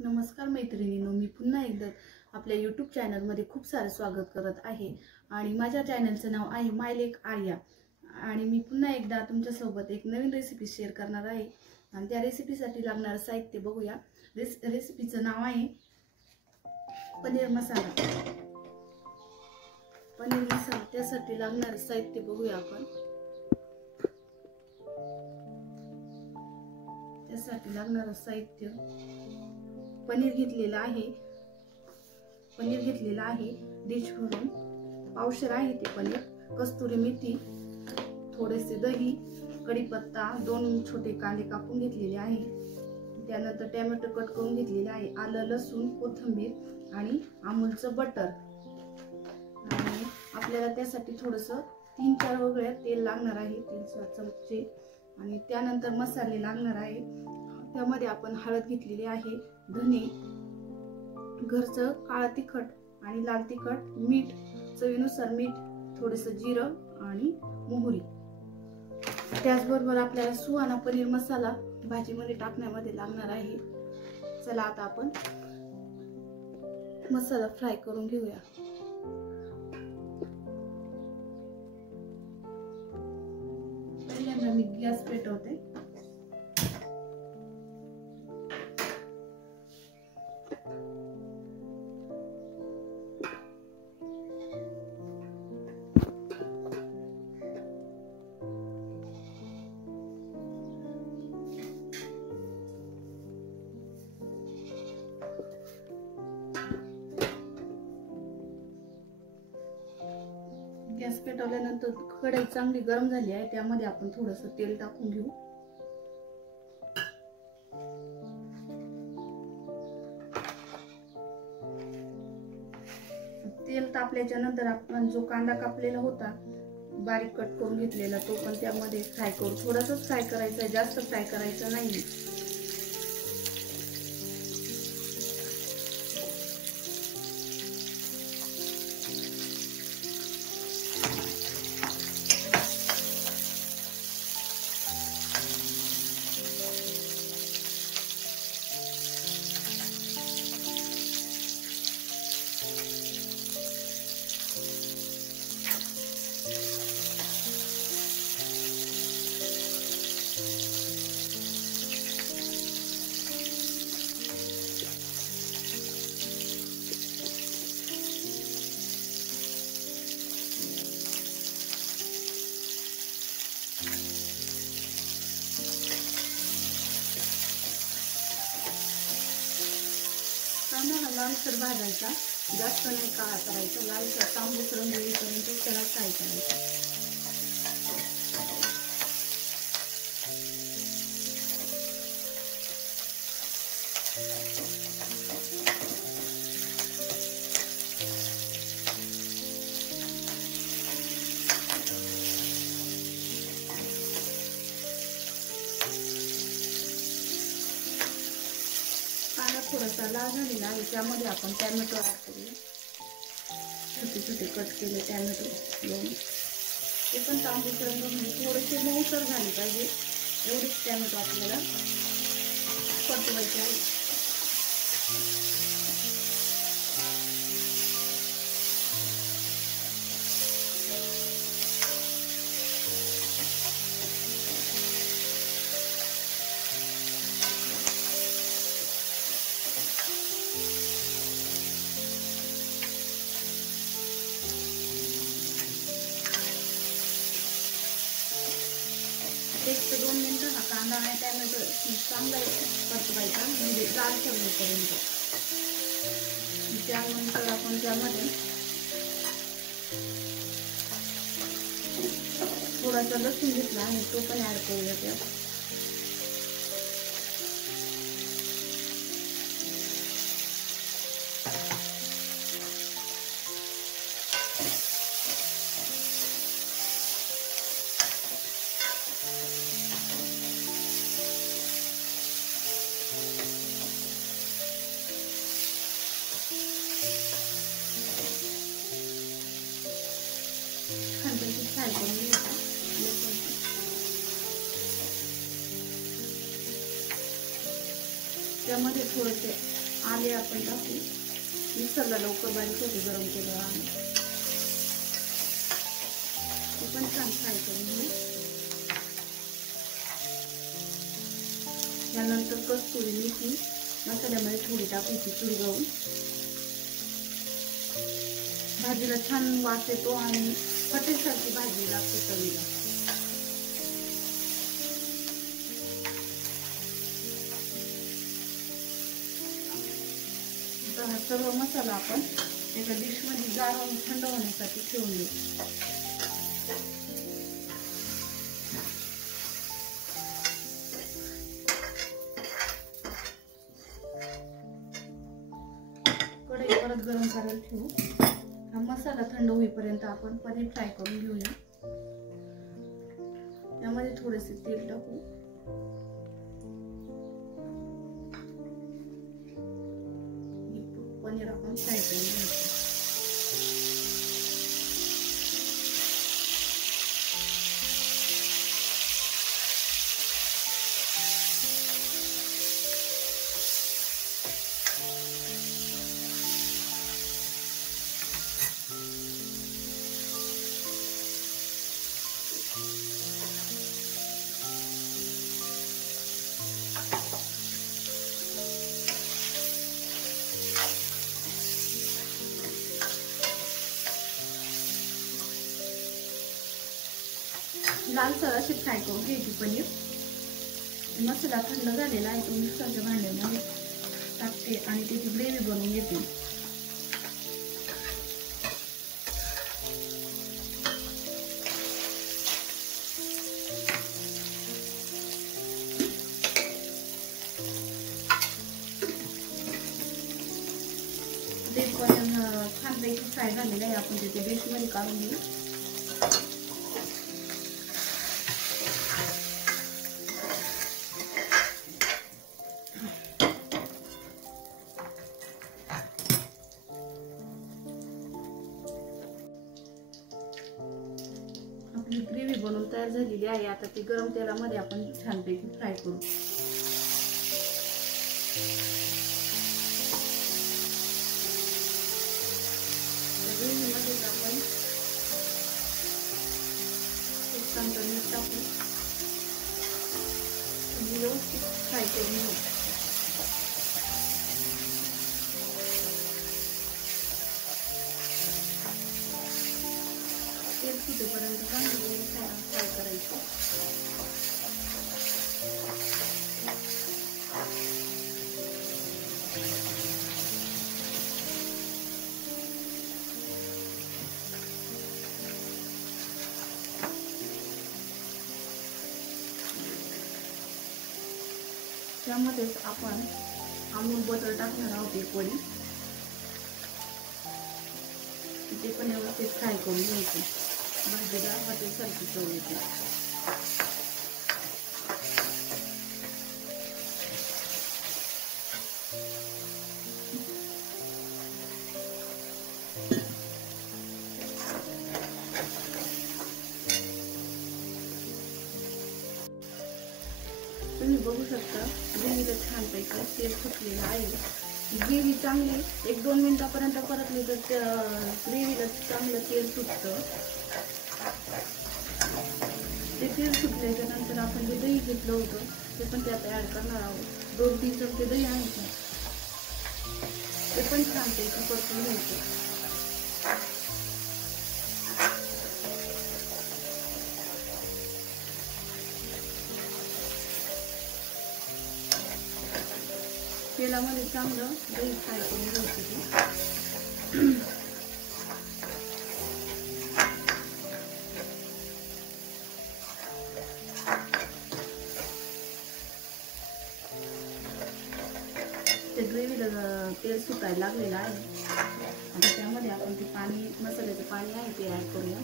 नमस्कार मैत्रिणींनो, मी पुन्हा एकदा आपल्या यूट्यूब चॅनलमध्ये खूप सारे स्वागत करत आहे आणि माझ्या चॅनलचं नाव आहे मायलेक आर्या आणि मी पुन्हा एकदा तुमच्यासोबत एक नवीन रेसिपी शेअर करणार आहे आणि त्या रेसिपीसाठी लागणारं साहित्य बघूया। रेसिपीचं नाव आहे पनीर मसाला। त्यासाठी लागणारं साहित्य बघूया आपण। त्यासाठी लागणारं साहित्य पनीर घेतलेलं आहे डिश भरून, पावशेर आहे ते पनीर, कस्तुरी मेथी, थोडेसे दही, कढीपत्ता, 2 छोटे कांदे कापून घेतलेले आहे, त्यानंतर टोमॅटो कट करून घेतलेले आहे, आलं लसूण कोथिंबीर आणि अमूलचं बटर। आणि आपल्याला त्यासाठी थोडंसं 3-4 वगळ्या तेल लागणार आहे, 3-4 चमचे। आणि त्यानंतर मसाले लागणार आहे। त्यामध्ये आपण हळद घेतलेली आहे, धने, घरचं काळं तिखट आणि लाल तिखट, मीठ चवीनुसार मीठ, थोडंसं जिरं आणि मोहरी। त्याचबरोबर आपल्याला सुहाना पनीर मसाला भाजीमध्ये टाकण्यामध्ये लागणार आहे। चला आता आपण मसाला फ्राय करून घेऊया। पहिल्यांदा मी गॅस पेटवते। गॅस पेटवल्यानंतर कढई चांगली गरम झाली आहे, त्यामध्ये आपण थोडंसं तेल टाकून घेऊ। तेल तापल्याच्या नंतर आपण जो कांदा कापलेला होता बारीक कट करून घेतलेला तो पण त्यामध्ये फ्राय करू। थोडासा फ्राय करायचा, जास्त फ्राय करायचा नाही। कांदा हा लालसर भाजायचा, जास्त नाही काळा करायचा, लालसर तांबूस रंग येईपर्यंत त्याला फ्राय करायचा। कांदा थोडासा लाल झालेला आहे, त्यामध्ये आपण टोमॅटो ऍड करूया। छोटे छोटे कट केले टोमॅटो घेऊन ते पण तांबूस रंग म्हणजे थोडेसे मऊसर झाले पाहिजे, एवढेच टोमॅटो आपल्याला परतवायचे आहे। एक ते 2 मिनिटं हा कांदा आणि टोमॅटो चांगला परतवायचा, म्हणजे लालसर होईपर्यंत। त्यानंतर आपण त्यामध्ये थोडासा लसूण घेतला आहे, तो पण ऍड करूया त्यात। छानपैकी फ्राय करून घ्यायचा। त्यामध्ये थोडेसे आले आपण टाकू. मिक्सरला लवकर बारीक होते गरम केलं आणि ते पण छान फ्राय करून घेऊ. त्यानंतर कस्तुरी मेथी मसाल्यामध्ये थोडी टाकायची चुरगावून. भाजीला छान वास येतो आणि हॉटेलसारखी भाजी लागते चवीला. हा सर्व मसाला आपण एका डिशमध्ये गाळून थंड होण्यासाठी ठेवून देऊ. कढई परत गरम करायला ठेवू. हा मसाला थंड होईपर्यंत आपण पनीर फ्राय करून घेऊया. त्यामध्ये थोडेसे तेल टाकू. पनीर आपण फ्राय करून घ्यायचं. लालसर अशी फ्राय करून घ्यायची पनीर. मसाला थंड झालेला आहे तो मिक्सरच्या भांड्यामध्ये टाकते आणि त्याची ग्रेव्ही बनवून घेते. ते पनीर छानपैकी फ्राय झालेलं आहे. आपण त्याचे डिशमध्ये काढून घेऊ. आपली ग्रेव्ही बनवून तयार झालेली आहे. आता ती गरम तेलामध्ये आपण छानपैकी फ्राय करू. ग्रेव्हीमध्ये आपण एक चमचा मीठ टाकू. व्यवस्थित फ्राय करून घेऊ. तेल सुटेपर्यंत चांगली फ्राय करायचं. त्यामध्येच आपण अमूल बटर टाकणार आहोत एक वडी. ते पण व्यवस्थित फ्राय करून घ्यायचं. भाजीला हॉटेलसारखी चव येते. तुम्ही बघू शकता ग्रेव्हीला छानपैकी तेल सुटलेलं आहे. ग्रेव्ही चांगली 1-2 मिनिटापर्यंत परतली तर ग्रेव्हीला चांगलं तेल सुटतं. ते तेल सुटल्याच्या नंतर आपण जे दही घेतलं होतं ते पण त्यात ऍड करणार आहोत. 2-3 चमचे दही आहे ते पण छानपैकी परतून घ्यायचं. तेलामध्ये चांगलं दही फ्राय करून घ्यायचं. ते ग्रेव्हीला तेल सुटायला लागलेलं आहे. आता त्यामध्ये आपण ते पाणी मसाल्याचं पाणी आहे ते ऍड करूया.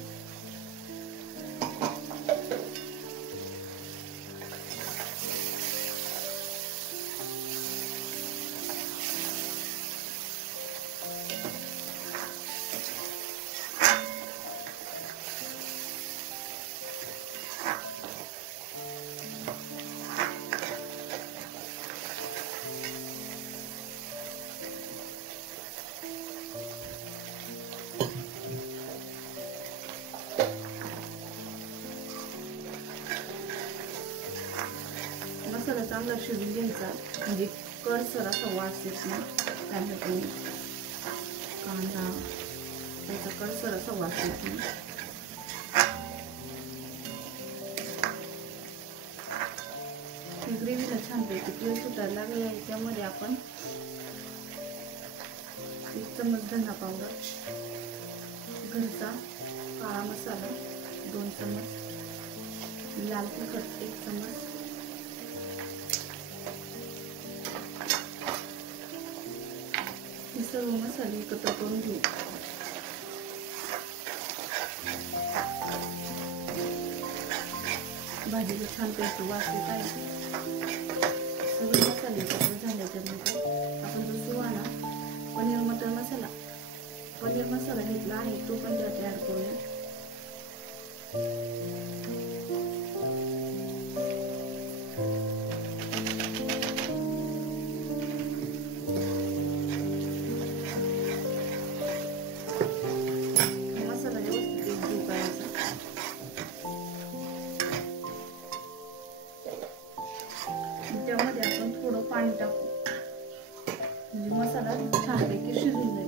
चांगला शिजून घ्यायचा, म्हणजे कडसर असा वास येत नाही. त्यामध्ये कांदा त्याचा कडसर असा वास येत नाही. ग्रेव्हीला छानपैकी तेल सुटायला लागले आहे. त्यामध्ये आपण 1 चमच धना पावडर, घरचा काळा मसाला 2 चमच, लाल तिखट 1 चमच, हे सर्व मसाले एकत्र करून घेऊ. भाजीला छानपैकी वास येत आहे. सगळे मसाले एकत्र झाल्याच्या नंतर आपण जो सुहाना पनीर मसाला घेतला आहे तो पण त्यात ऍड करूया. मसाला व्यवस्थित एकजीव करायचा. त्यामध्ये आपण थोडं पाणी टाकू, म्हणजे मसाला छानपैकी शिजून जाईल.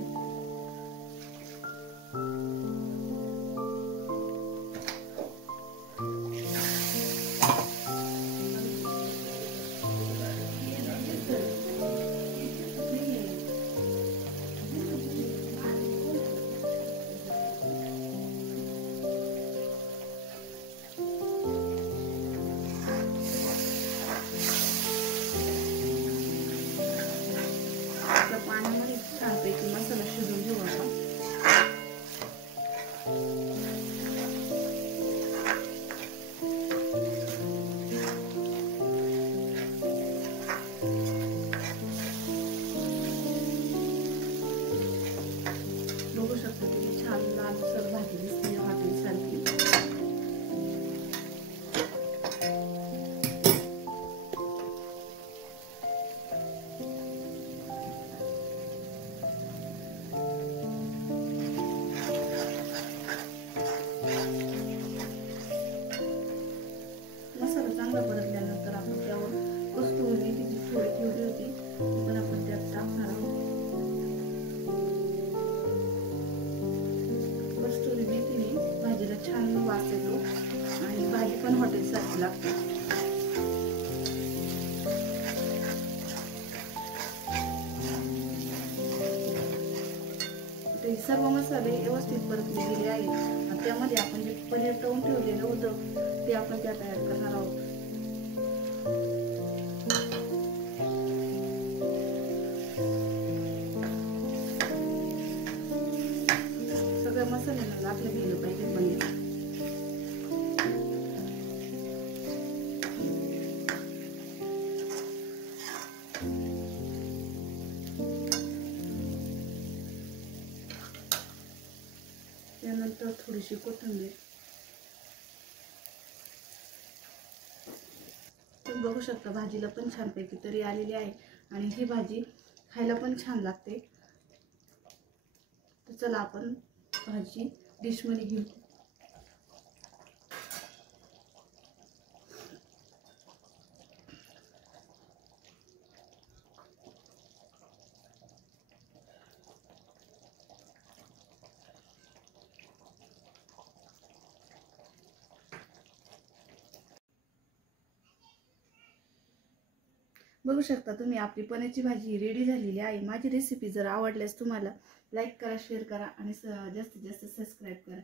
पाण्यामध्ये छानपैकी मसाला शिजून घेऊ आपण. बघू शकता किती छान लालसर भाजी दिसते हॉटेल सारखी. मसाला चांगला परतल्यानंतर आपण त्यावर कस्तुरी मेथी जी थोडी ठेवली होती ती पण आपण त्यात टाकणार आहोत. कस्तुरी मेथीने भाजीला छान वास येतो आणि भाजी पण हॉटेल सारखी लागते. ते सर्व मसाले व्यवस्थित परतले गेले आहेत. त्यामध्ये आपण जे पनीर तळून ठेवलेलं होतं ते आपण त्यात ऍड करणार आहोत. सगळ्या मसाल्यांना लागलं गेलं पाहिजे पनीर. त्यानंतर थोडीशी कोथिंबीर. तुम्ही बघू शकता भाजीला पण छानपैकी तरी आलेली आहे आणि ही भाजी खायला पण छान लागते. तर चला आपण भाजी डिशमध्ये घेऊ. बघू शकता तुम्ही आपली पनीरची भाजी रेडी झालेली आहे. माझी रेसिपी जर आवडल्यास तुम्हाला लाईक करा, शेअर करा आणि जास्तीत जास्त सबस्क्राईब करा.